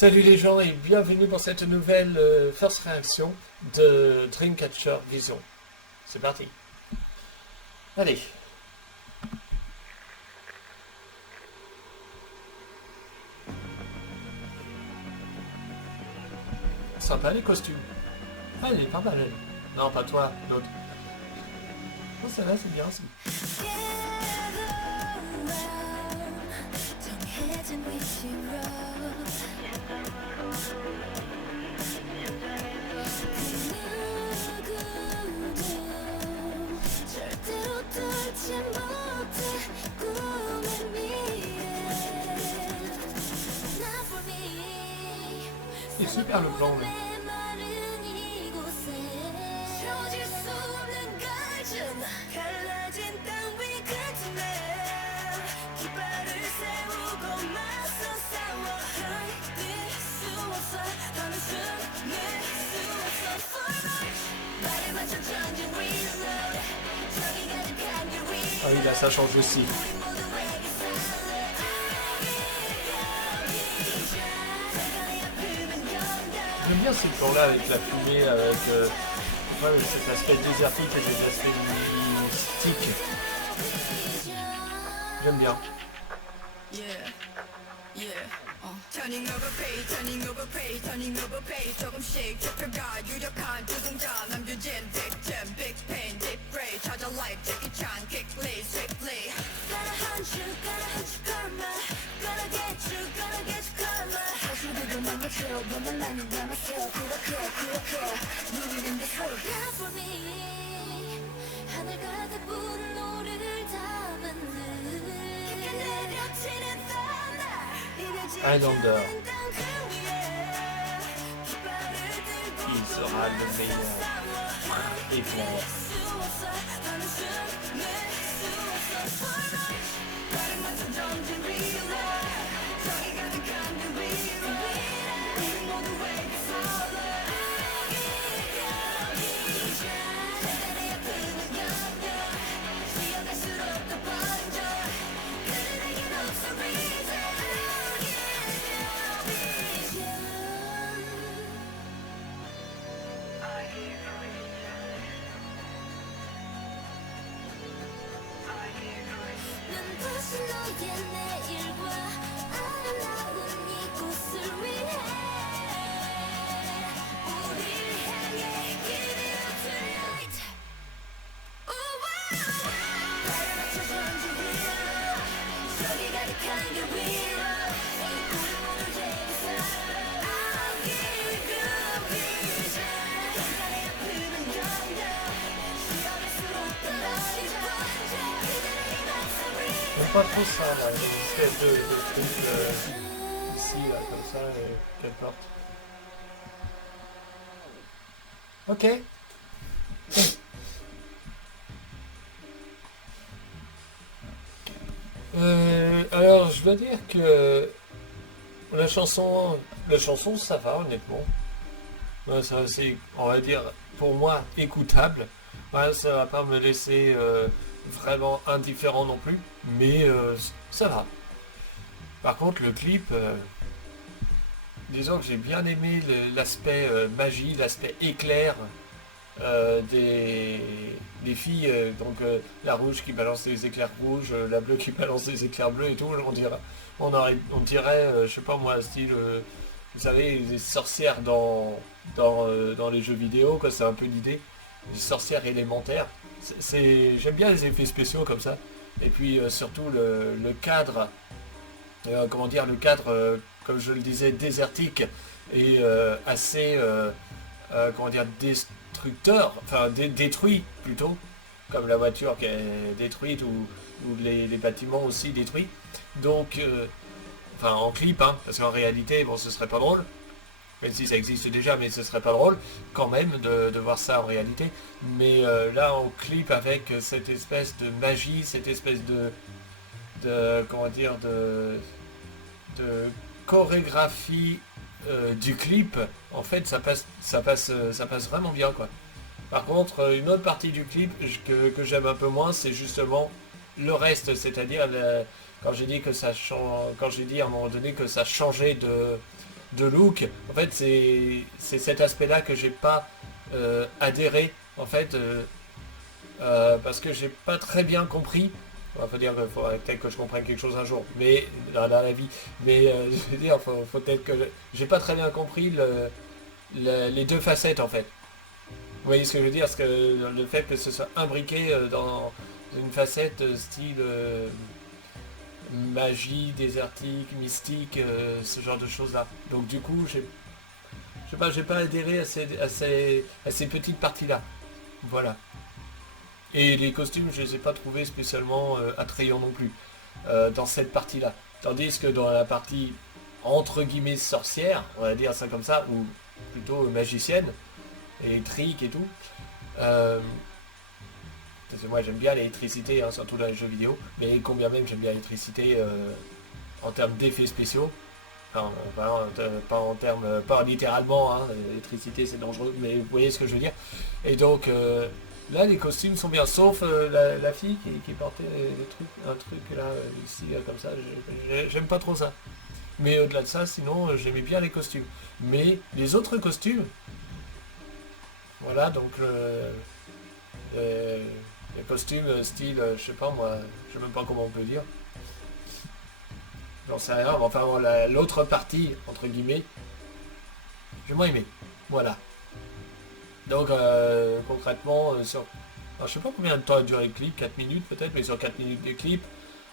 Salut les gens et bienvenue pour cette nouvelle first réaction de Dreamcatcher Vision. C'est parti. Allez. Sympa les costumes. Ah, il est pas mal. Non, pas toi, l'autre. Oh, celle-là, c'est bien aussi. C'est super le plan. Là. Ah oui, là ça change aussi. J'aime bien ces plans-là avec la fumée, avec cet aspect désertique et cet aspect mystique. J'aime bien. Turning over page 조금씩 좁혀가 유력한 두동자 남겨진 victim big pain deep rage 찾아 life Jackie Chan quickly swiftly Gotta hunt you karma Gonna get you karma 사실대로 망가져 너만 나는 남았어 그렇게 누리는 게 서로 Not for me 하늘 가득 부른 노래를 담은 깊게 내려치는 Highlander. Il sera le meilleur éclair. Pas trop ça là, une espèce de truc ici là comme ça, qu'importe. Ok. Alors je dois dire que la chanson ça va honnêtement. Ça c'est, on va dire, pour moi écoutable. Ouais, ça va pas me laisser vraiment indifférent non plus, mais ça va. Par contre le clip, disons que j'ai bien aimé l'aspect magie, l'aspect éclair des filles, donc la rouge qui balance des éclairs rouges, la bleue qui balance des éclairs bleus et tout, on dirait je sais pas moi, style, vous savez, les sorcières dans les jeux vidéo, quoi, c'est un peu l'idée, les sorcières élémentaires. J'aime bien les effets spéciaux comme ça. Et puis surtout le cadre, comment dire, le cadre, comme je le disais, désertique et assez, comment dire, destructeur, enfin détruit plutôt, comme la voiture qui est détruite ou les bâtiments aussi détruits. Donc, enfin en clip, hein, parce qu'en réalité, bon, ce serait pas drôle. Même si ça existe déjà, mais ce serait pas drôle quand même de voir ça en réalité. Mais là, on clip avec cette espèce de magie, cette espèce de comment dire, de chorégraphie du clip. En fait, ça passe vraiment bien, quoi. Par contre, une autre partie du clip que j'aime un peu moins, c'est justement le reste, c'est-à-dire quand j'ai dit que ça change, quand j'ai dit à un moment donné que ça changeait de look. En fait, c'est cet aspect-là que j'ai pas adhéré, en fait, parce que j'ai pas très bien compris. Il faut dire qu'il faudrait peut-être que je comprenne quelque chose un jour, mais dans la vie. Mais je veux dire, faut peut-être que j'ai pas très bien compris les deux facettes en fait. Vous voyez ce que je veux dire? Parce que le fait que ce soit imbriqué dans une facette style magie, désertique, mystique, ce genre de choses-là. Donc du coup, je sais pas, j'ai pas adhéré à ces petites parties-là. Voilà. Et les costumes, je les ai pas trouvés spécialement attrayants non plus dans cette partie-là. Tandis que dans la partie entre guillemets sorcière, on va dire ça comme ça, ou plutôt magicienne, électrique et tout. Parce que moi j'aime bien l'électricité, hein, surtout dans les jeux vidéo, mais combien même j'aime bien l'électricité en termes d'effets spéciaux. Enfin, pas en termes, pas littéralement, hein, l'électricité c'est dangereux, mais vous voyez ce que je veux dire. Et donc là les costumes sont bien, sauf la fille qui portait un truc là, ici, comme ça, j'aime pas trop ça. Mais au-delà de ça, sinon j'aimais bien les costumes. Mais les autres costumes, voilà, donc les costumes style, je sais pas moi, je sais même pas comment on peut dire. J'en sais rien, mais enfin l'autre partie, entre guillemets, j'ai moins aimé. Voilà. Donc concrètement, alors, je sais pas combien de temps a duré le clip, 4 minutes peut-être, mais sur 4 minutes de clip,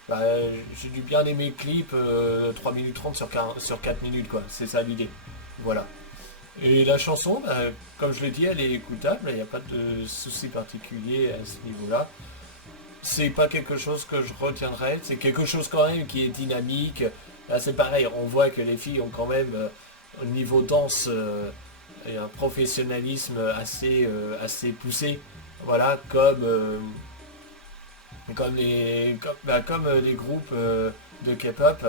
bah, j'ai dû bien aimer le clip 3 minutes 30 sur 4 minutes quoi, c'est ça l'idée. Voilà. Et la chanson, bah, comme je l'ai dit, elle est écoutable, il n'y a pas de souci particulier à ce niveau-là. C'est pas quelque chose que je retiendrai, c'est quelque chose quand même qui est dynamique. Là c'est pareil, on voit que les filles ont quand même au niveau danse et un professionnalisme assez poussé. Voilà, comme les groupes de K-pop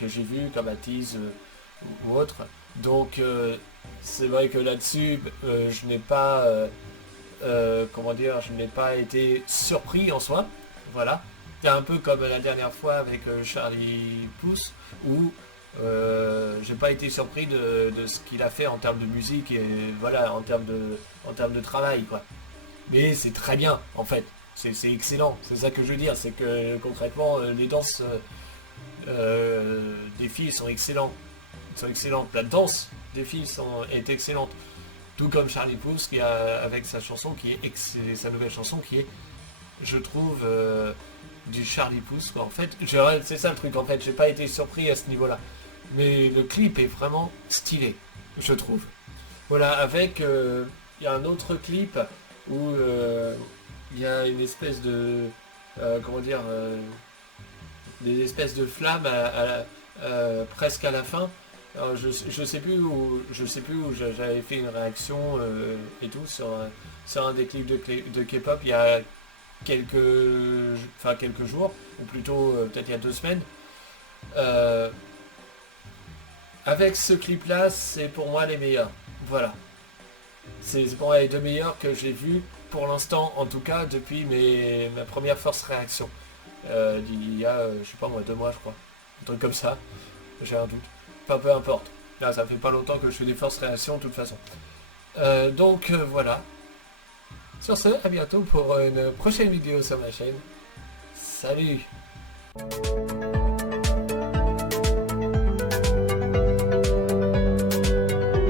que j'ai vus, comme ATEEZ ou autres. Donc c'est vrai que là-dessus, je n'ai pas, comment dire, je n'ai pas été surpris en soi. Voilà. C'est un peu comme la dernière fois avec Charlie Puth, où j'ai pas été surpris de ce qu'il a fait en termes de musique et voilà, en termes de travail, quoi. Mais c'est très bien, en fait. C'est excellent. C'est ça que je veux dire. C'est que concrètement, les danses des filles sont excellentes. Sont excellentes. La danse des filles est excellente. Tout comme Charlie Puth qui a avec sa chanson qui est sa nouvelle chanson qui est, je trouve, du Charlie Puth. En fait, c'est ça le truc. En fait, j'ai pas été surpris à ce niveau-là. Mais le clip est vraiment stylé, je trouve. Voilà, avec il y a un autre clip où il y a une espèce de comment dire des espèces de flammes presque à la fin. Alors, je sais plus où j'avais fait une réaction et tout sur un des clips de K-pop il y a quelques jours, ou plutôt peut-être il y a 2 semaines. Avec ce clip là, c'est pour moi les meilleurs. Voilà. C'est pour moi les 2 meilleurs que j'ai vus pour l'instant, en tout cas depuis ma première force réaction. Il y a, je sais pas moi, 2 mois je crois. Un truc comme ça. J'ai un doute. Enfin peu importe. Là ça fait pas longtemps que je fais des forces réactions de toute façon. Donc voilà. Sur ce, à bientôt pour une prochaine vidéo sur ma chaîne. Salut!